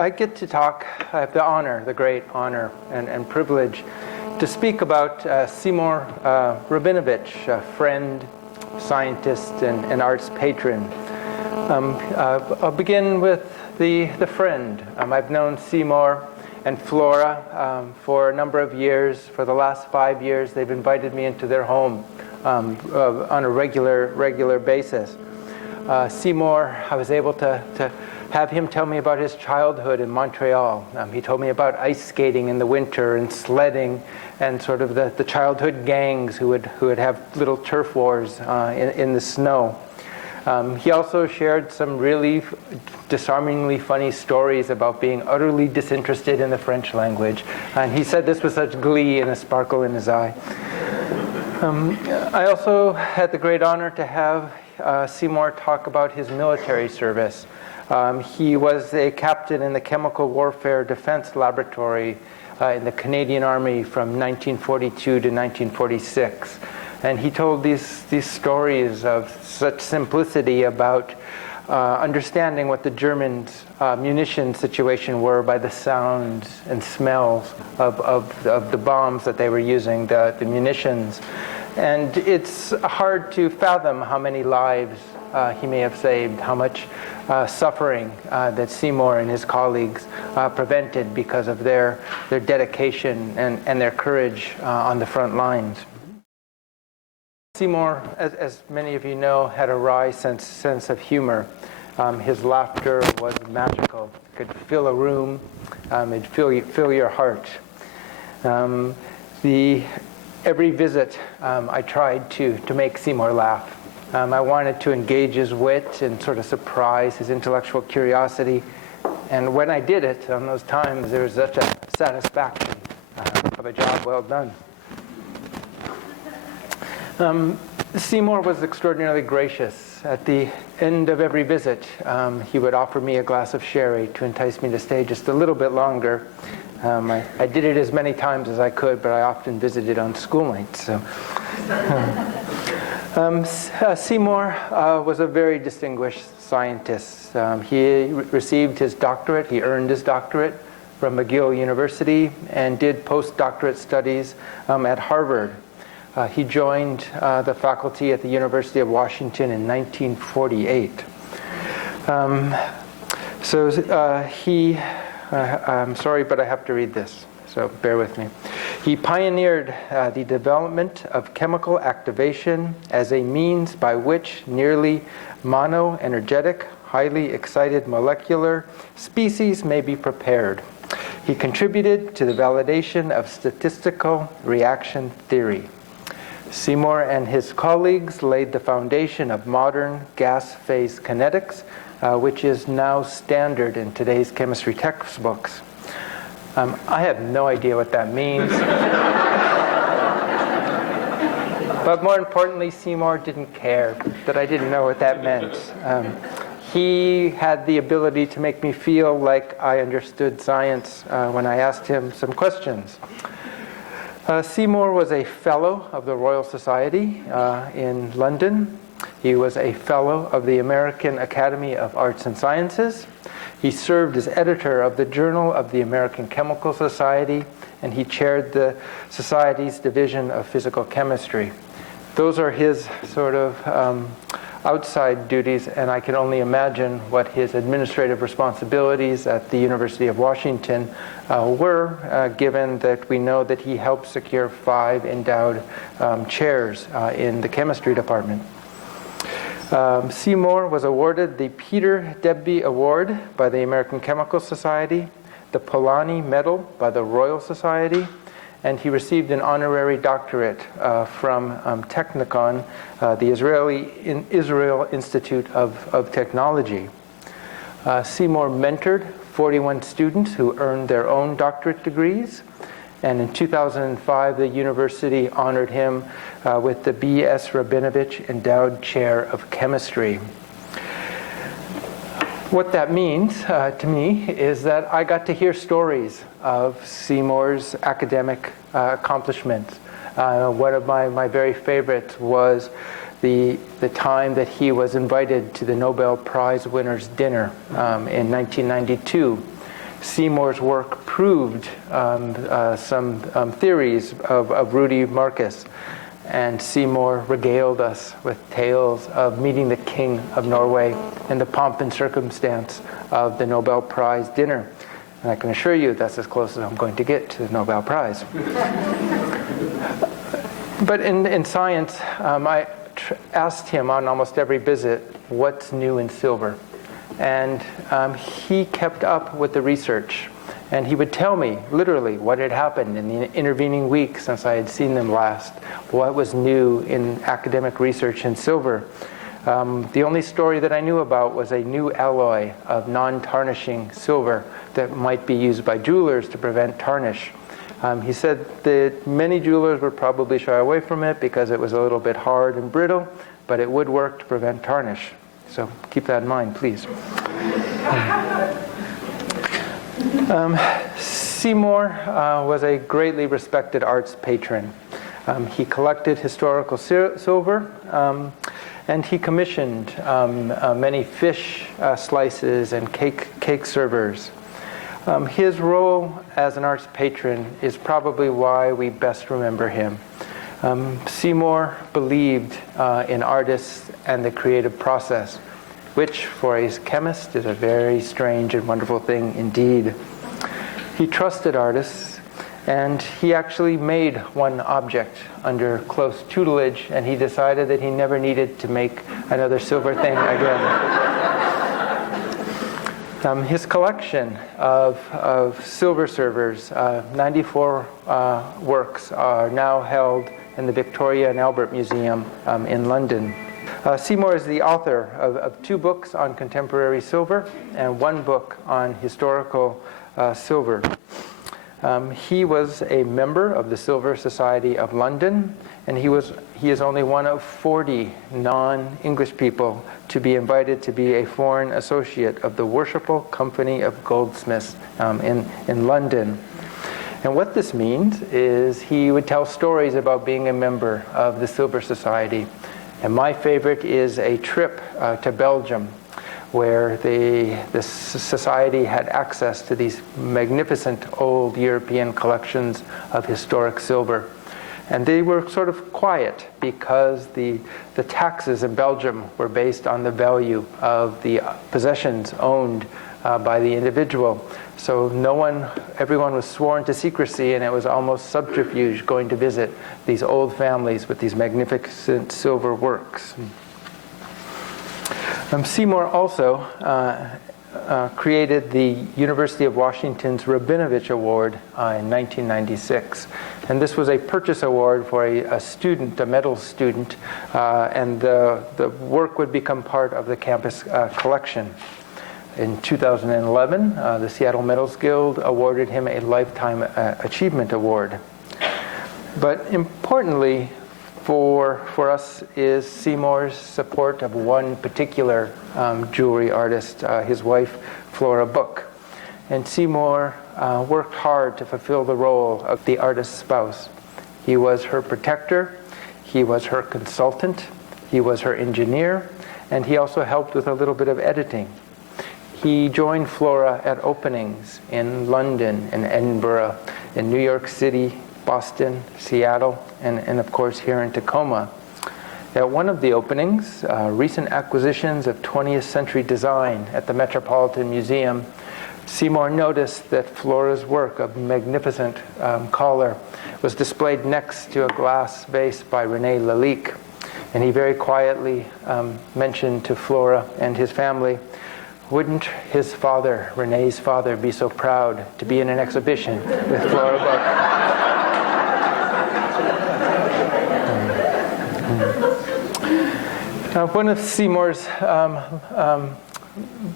I get to talk, I have the honor, the great honor and privilege to speak about Seymour Rabinovitch, a friend, scientist, and arts patron. I'll begin with the friend. I've known Seymour and Flora for a number of years. For the last 5 years, they've invited me into their home on a regular basis. Seymour, I was able to have him tell me about his childhood in Montreal. He told me about ice skating in the winter and sledding and sort of the childhood gangs who would have little turf wars in the snow. He also shared some really disarmingly funny stories about being utterly disinterested in the French language. And he said this with such glee and a sparkle in his eye. I also had the great honor to have Seymour talk about his military service. He was a captain in the Chemical Warfare Defense Laboratory in the Canadian Army from 1942 to 1946. And he told these stories of such simplicity about understanding what the Germans' munition situation were by the sounds and smells of the bombs that they were using, the munitions. And it's hard to fathom how many lives he may have saved, how much suffering that Seymour and his colleagues prevented because of their dedication and their courage on the front lines. Seymour, as many of you know, had a wry sense of humor. His laughter was magical. It could fill a room. It'd fill your heart. Every visit, I tried to make Seymour laugh. I wanted to engage his wit and sort of surprise his intellectual curiosity. And when I did it, on those times, there was such a satisfaction of a job well done. Seymour was extraordinarily gracious. At the end of every visit, he would offer me a glass of sherry to entice me to stay just a little bit longer. I did it as many times as I could, but I often visited on school nights. So. Seymour was a very distinguished scientist. He received his doctorate, he earned his doctorate from McGill University and did postdoctorate studies at Harvard. He joined the faculty at the University of Washington in 1948. I'm sorry, but I have to read this, so bear with me. He pioneered the development of chemical activation as a means by which nearly monoenergetic, highly excited molecular species may be prepared. He contributed to the validation of statistical reaction theory. Seymour and his colleagues laid the foundation of modern gas phase kinetics, which is now standard in today's chemistry textbooks. I have no idea what that means. But more importantly, Seymour didn't care that I didn't know what that meant. He had the ability to make me feel like I understood science when I asked him some questions. Seymour was a fellow of the Royal Society in London. He was a fellow of the American Academy of Arts and Sciences. He served as editor of the Journal of the American Chemical Society, and he chaired the Society's Division of Physical Chemistry. Those are his sort of outside duties, and I can only imagine what his administrative responsibilities at the University of Washington were, given that we know that he helped secure 5 endowed chairs in the chemistry department. Seymour was awarded the Peter Debye Award by the American Chemical Society, the Polanyi Medal by the Royal Society, and he received an honorary doctorate from Technikon, the Israel Institute of Technology. Seymour mentored 41 students who earned their own doctorate degrees, and in 2005 the university honored him with the B.S. Rabinovitch Endowed Chair of Chemistry. What that means to me is that I got to hear stories of Seymour's academic accomplishments. One of my very favorites was the time that he was invited to the Nobel Prize winners' dinner in 1992. Seymour's work proved some theories of Rudy Marcus, and Seymour regaled us with tales of meeting the King of Norway in the pomp and circumstance of the Nobel Prize dinner. And I can assure you that's as close as I'm going to get to the Nobel Prize. But in science, I asked him on almost every visit, what's new in silver? And he kept up with the research. And he would tell me, literally, what had happened in the intervening weeks since I had seen them last, what was new in academic research in silver. The only story that I knew about was a new alloy of non-tarnishing silver that might be used by jewelers to prevent tarnish. He said that many jewelers would probably shy away from it because it was a little bit hard and brittle, but it would work to prevent tarnish. So keep that in mind, please. Seymour was a greatly respected arts patron. He collected historical silver, and he commissioned many fish slices and cake servers. His role as an arts patron is probably why we best remember him. Seymour believed in artists and the creative process, which for a chemist is a very strange and wonderful thing indeed. He trusted artists, and he actually made one object under close tutelage, and he decided that he never needed to make another silver thing again. His collection of silver servers, 94 works, are now held in the Victoria and Albert Museum in London. Seymour is the author of 2 books on contemporary silver and 1 book on historical silver. He was a member of the Silver Society of London, and he is only one of 40 non-English people to be invited to be a foreign associate of the Worshipful Company of Goldsmiths in London. And what this means is he would tell stories about being a member of the Silver Society. And my favorite is a trip to Belgium, where the society had access to these magnificent old European collections of historic silver. And they were sort of quiet because the taxes in Belgium were based on the value of the possessions owned by the individual. So everyone was sworn to secrecy, and it was almost subterfuge going to visit these old families with these magnificent silver works. Seymour also created the University of Washington's Rabinovitch Award in 1996. And this was a purchase award for a student, a medal student, and the work would become part of the campus collection. In 2011, the Seattle Medals Guild awarded him a Lifetime Achievement Award. But importantly, for us is Seymour's support of one particular jewelry artist, his wife, Flora Book. And Seymour worked hard to fulfill the role of the artist's spouse. He was her protector, he was her consultant, he was her engineer, and he also helped with a little bit of editing. He joined Flora at openings in London, in Edinburgh, in New York City, Boston, Seattle, and of course here in Tacoma. At one of the openings, recent acquisitions of 20th century design at the Metropolitan Museum, Seymour noticed that Flora's work of magnificent collar was displayed next to a glass vase by René Lalique. And he very quietly mentioned to Flora and his family, wouldn't his father, René's father, be so proud to be in an exhibition with Flora Book? One of Seymour's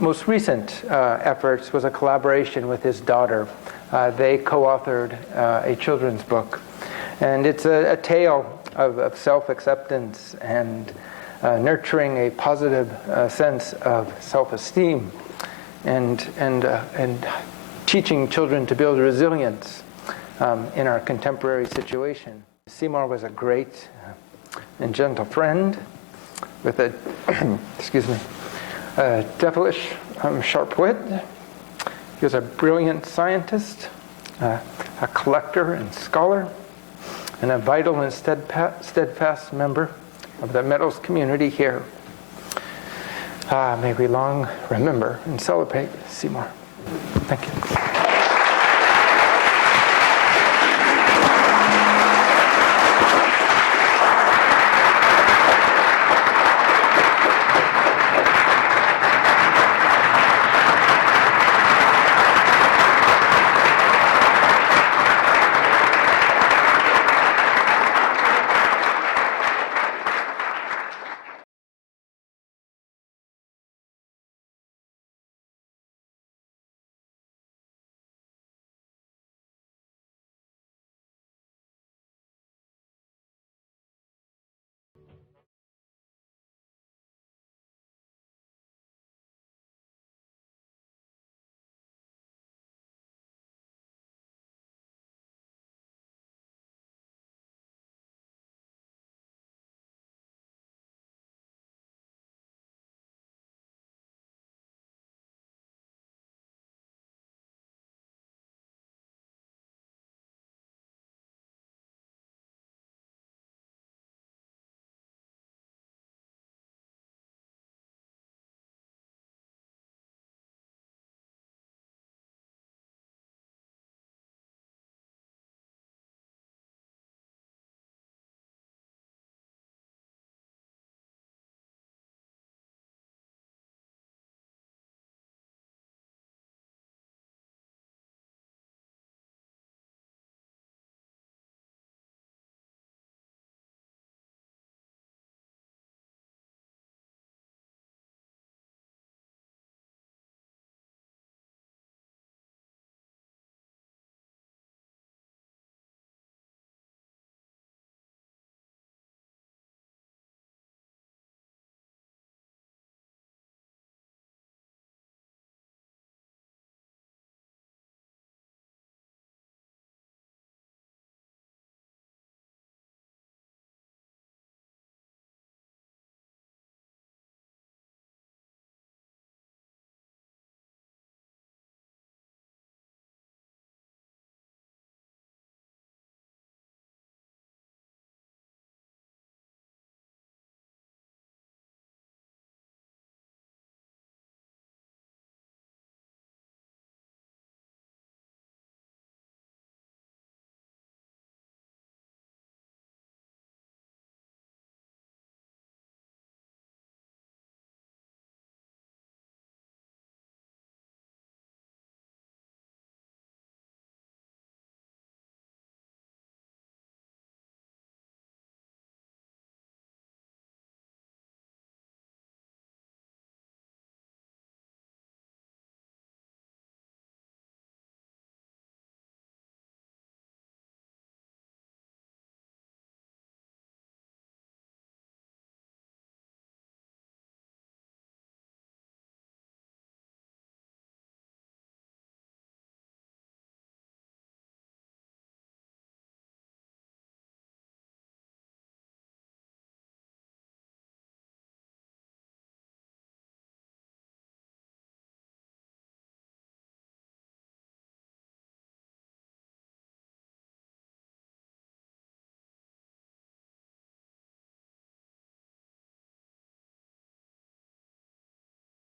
most recent efforts was a collaboration with his daughter. They co-authored a children's book. And it's a tale of self-acceptance and nurturing a positive sense of self-esteem and teaching children to build resilience in our contemporary situation. Seymour was a great and gentle friend with a, devilish sharp wit. He was a brilliant scientist, a collector and scholar, and a vital and steadfast member of the metals community here. May we long remember and celebrate Seymour. Thank you.